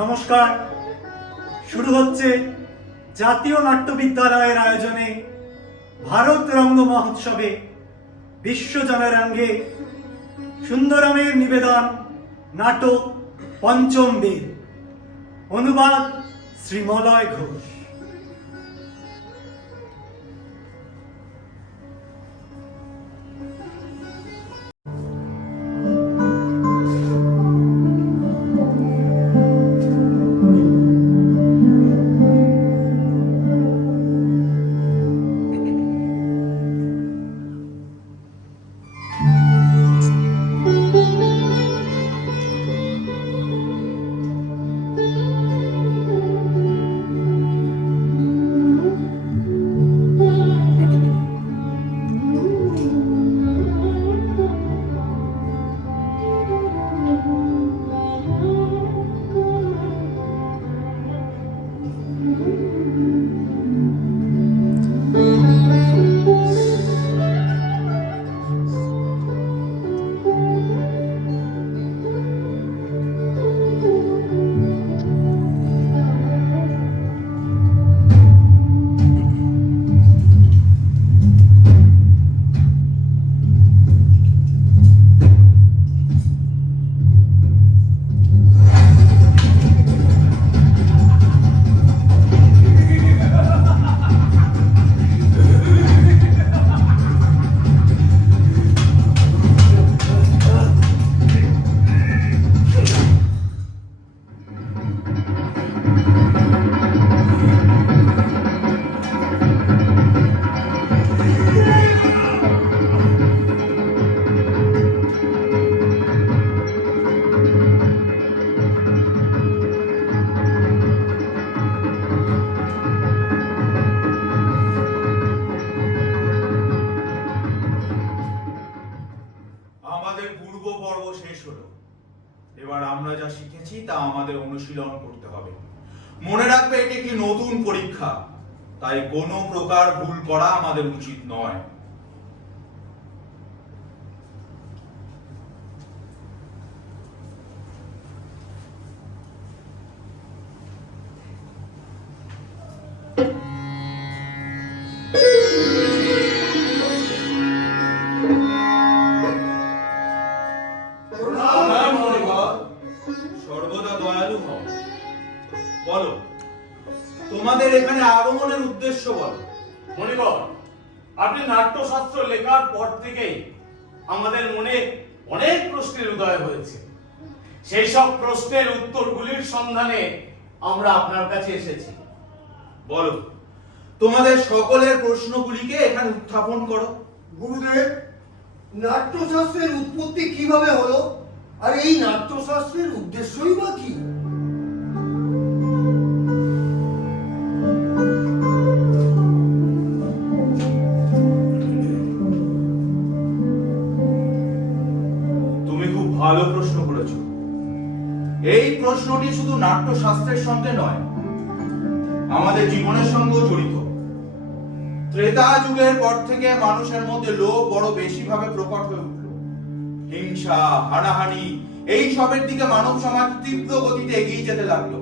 নমস্কার। শুরু হচ্ছে জাতীয় নাট্য বিদ্যালয়ের আয়োজনে ভারত রঙ্গ মহোৎসবে বিশ্ব জনরঙ্গে সুন্দরমের নিবেদন নাটক পঞ্চম বেদ। অনুবাদ শ্রী মলয় ঘোষ। এবার আমরা যা শিখেছি তা আমাদের অনুশীলন করতে হবে। মনে রাখবে এটি একটি নতুন পরীক্ষা, তাই কোনো প্রকার ভুল করা আমাদের উচিত নয়। সর্বদা দয়ালু হও। বলো, তোমাদের এখানে আগমনের উদ্দেশ্য বলো। মণিবর, আপনি নাট্যশাস্ত্র লেখার পর থেকেই আমাদের মনে অনেক প্রশ্নের উদয় হয়েছে। সেই সব প্রশ্নের উত্তরগুলির সন্ধানে আমরা আপনার কাছে এসেছি। বলো, তোমাদের সকলের প্রশ্নগুলিকে এখানে উত্থাপন করো। গুরুদেব, নাট্যশাস্ত্রের উৎপত্তি কিভাবে হলো, আর এই নাট্যশাস্ত্রের উদ্দেশ্যই বা কি? তুমি খুব ভালো প্রশ্ন করেছো। এই প্রশ্নটি শুধু নাট্যশাস্ত্রের সঙ্গে নয়, আমাদের জীবনের সঙ্গেও জড়িত। ত্রেতা যুগের পর থেকে মানুষের মধ্যে লোভ বড় বেশি ভাবে প্রকট হয়ে উঠল। হিংসা, হানাহানি এই সবের দিকে মানব সমাজ তীব্র গতিতে এগিয়ে যেতে লাগলো।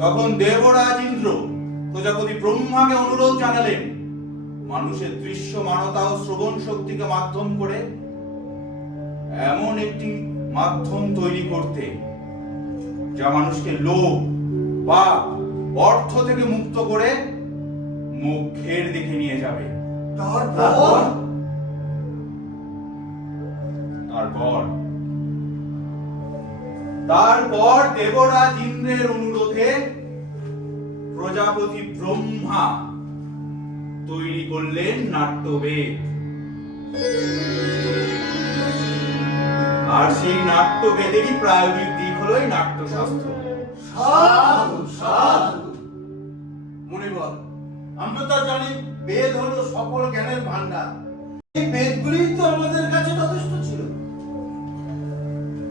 তখন দেবরাজ ইন্দ্র প্রজাপতি ব্রহ্মাকে অনুরোধ জানালেন মানুষের দৃশ্যমানতা ও শ্রবণ শক্তিকে মাধ্যম করে এমন একটি মাধ্যম তৈরি করতে যা মানুষকে লোভ বা অর্থ থেকে মুক্ত করে মোক্ষের দিকে নিয়ে যাবে। তারপর দেবরাজ ইন্দ্রের অনুরোধে প্রজাপতি ব্রহ্মা তৈরি করলেন নাট্যবেদ। আর সেই নাট্যবেদেরই প্রায়োগিক দিক হলো এই নাট্যশাস্ত্র। সাধু সাধু। মণিবর, আমরা তো জানি বেদ হলো সকল জ্ঞানের ভান্ডার। এই বেদগুলি তো আমাদের কাছে যথেষ্ট ছিল,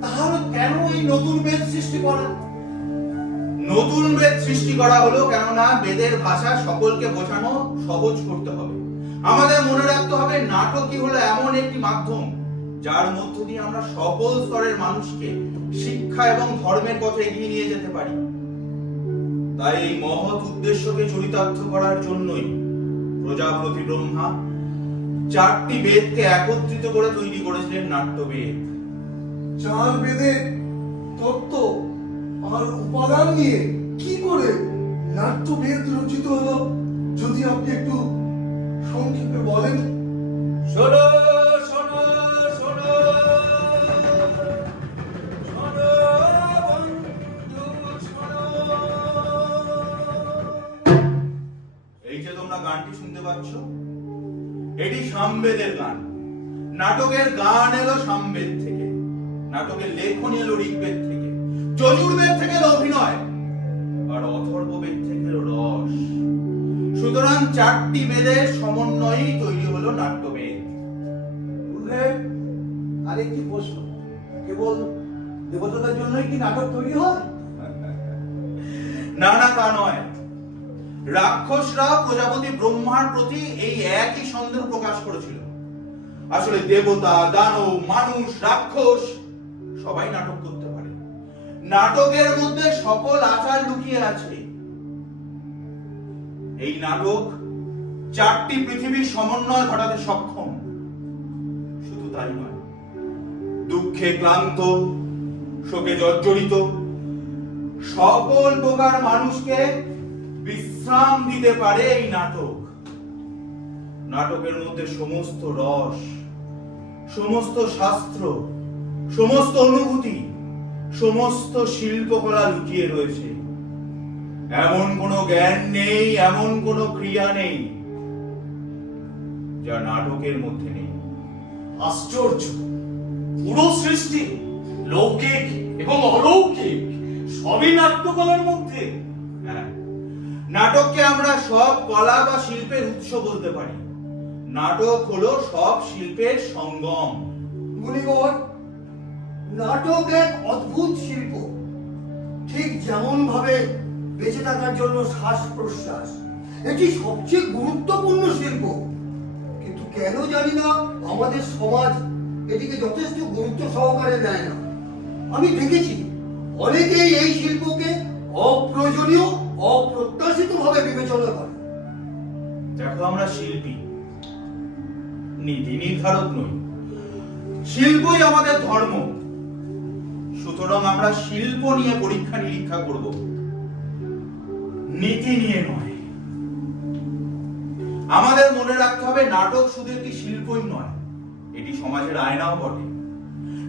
তাহলে কেন এই নতুন বেদ সৃষ্টি করা? নতুন বেদ সৃষ্টি করা হলো কেননা বেদের ভাষা সকলকে বোঝানো সহজ করতে হবে। আমাদের মনে রাখতে হবে নাটকই হলো এমন একটি মাধ্যম যার মধ্য দিয়ে আমরা সকল স্তরের মানুষকে শিক্ষা এবং ধর্মের পথে এগিয়ে নিয়ে যেতে পারি। তাই এই মহৎ উদ্দেশ্যকে চরিতার্থ করার জন্যই প্রজাপতি ব্রহ্মা 4টি বেদকে একত্রিত করে তৈরি করেছিলেন নাট্যবেদ। 4 বেদের তত্ত্ব আর উপাদান নিয়ে কি করে নাট্যবেদ রচিত হলো, যদি আপনি একটু সংক্ষেপে বলেন। শোনো শোনো শোনো শোনো বন্ধু শোনো। এই যে তোমরা গানটি শুনতে পাচ্ছ, এটি সামবেদের গান। নাটকের গান এলো সামবেদ থেকে, নাটকের লেখন এলো ঋগ্বেদ থেকে, যজুর্বেদ থেকে এলো অভিনয়, আর অথর্ববেদ থেকে এলো রস। সুতরাং 4টি বেদের সমন্বয়েই তৈরি হলো নাট্যবেদ। গুরুদেব, আরেকটি প্রশ্ন, কেবল দেবতাদের জন্যই কি নাটক তৈরি হয়? না না, তা নয়। রাক্ষসরা প্রজাপতি ব্রহ্মার প্রতি এই একই সন্দেহ প্রকাশ করেছিল। আসলে দেবতা, দানব, মানুষ, রাক্ষস সবাই নাটক করতে পারে। নাটকের মধ্যে সকল আচার লুকিয়ে আছে। এই নাটক 4টি পৃথিবীর সমন্বয় ঘটাতে সক্ষম। শুধু তাই নয়, দুঃখে ক্লান্ত, শোকে জর্জরিত সকল প্রকার মানুষকে বিশ্রাম দিতে পারে এই নাটক। নাটকের মধ্যে সমস্ত রস, সমস্ত শাস্ত্র, সমস্ত অনুভূতি, সমস্ত শিল্পকলা লুকিয়ে রয়েছে। এমন কোনো জ্ঞান নেই, এমন কোনো ক্রিয়া নেই যা নাটকের মধ্যে নেই। আশ্চর্য! পুরো সৃষ্টি, লৌকিক এবং অলৌকিক, সবই নাট্যকলার মধ্যে। হ্যাঁ, নাটককে আমরা সব কলা বা শিল্পের উৎস বলতে পারি। নাটক হলো সব শিল্পের সঙ্গম। মুনিগণ, নাটক এক অদ্ভুত শিল্প। ঠিক যেমন ভাবে বেঁচে থাকার জন্য শ্বাস প্রশ্বাস এটি সবচেয়ে গুরুত্বপূর্ণ শিল্প, কিন্তু কেন জানি না আমাদের সমাজ এটিকে যথেষ্ট গুরুত্ব সহকারে নেয় না। আমি দেখেছি অনেকেই এই শিল্পকে অপ্রয়োজনীয়, অপ্রত্যাশিত ভাবে বিবেচনা করে। দেখো, আমরা শিল্পী, নীতি নির্ধারক নই। শিল্পই আমাদের ধর্ম। সুতরাং আমরা শিল্প নিয়ে পরীক্ষা নিরীক্ষা করব, নীতি নিয়ে নয়। আমাদের মনে রাখতে হবে, নাটক শুধু একটি শিল্পই নয়, এটি সমাজের আয়নাও বটে।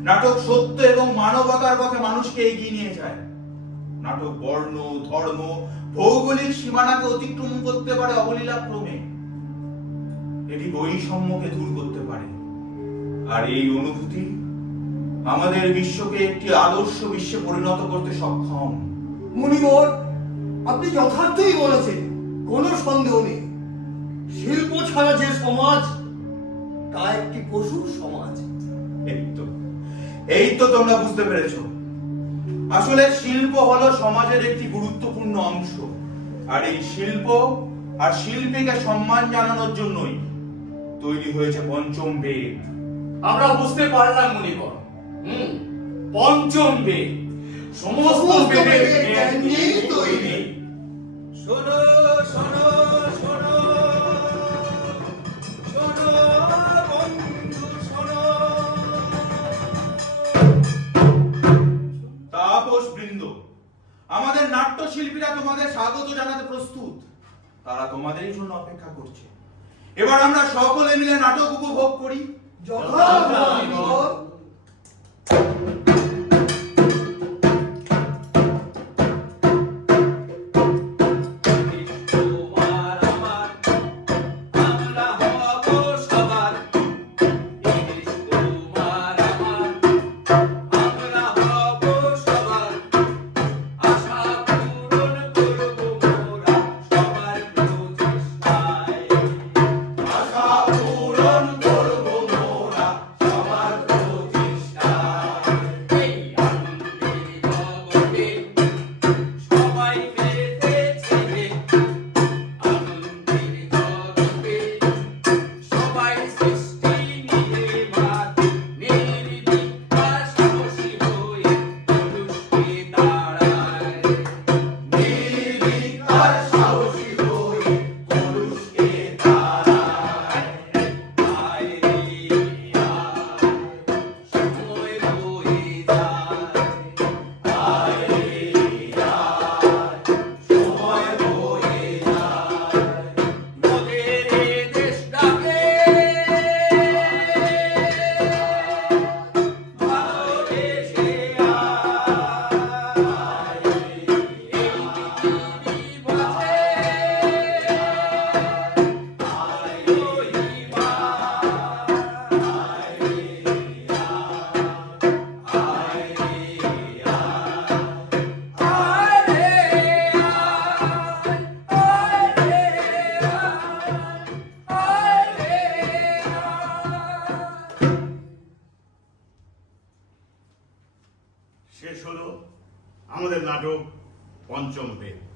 নাটক সত্য এবং মানবতার পথে মানুষকে এগিয়ে নিয়ে যায়। নাটক বর্ণ, ধর্ম, ভৌগোলিক সীমানাকে অতিক্রম করতে পারে অবলীলাক্রমে। এটি বৈষম্যকে দূর করতে পারে। আর এই অনুভূতি আমাদের বিশ্বকে একটি আদর্শ বিশ্বে পরিণত করতে সক্ষম। মুনিগণ, আপনি যথার্থই বলেছেন, কোনো সন্দেহ নেই। শিল্প ছাড়া যে সমাজ, তা একটি পশুর সমাজ। এই তো তোমরা বুঝতে পেরেছো। আসলে শিল্প হলো সমাজের একটি গুরুত্বপূর্ণ অংশ। আর এই শিল্প আর শিল্পীকে সম্মান জানানোর জন্যই তৈরি হয়েছে পঞ্চম বেদ। আমরা বুঝতে পারলাম মুনিগণ। পঞ্চম বেদ সমস্ত বেদের জ্ঞান নিয়ে তৈরি। শোনো শোনো শোনো শোনো বন্ধু শোনো। তাপস বৃন্দ, আমাদের নাট্য শিল্পীরা তোমাদের স্বাগত জানাতে প্রস্তুত। তারা তোমাদেরই জন্য অপেক্ষা করছে। এবার আমরা সকলে মিলে নাটক উপভোগ করি। যথার্থ মুনিগণ। আশা পূরণ করব মোরা সবার শেষ হলো আমাদের নাটক পঞ্চম বেদ।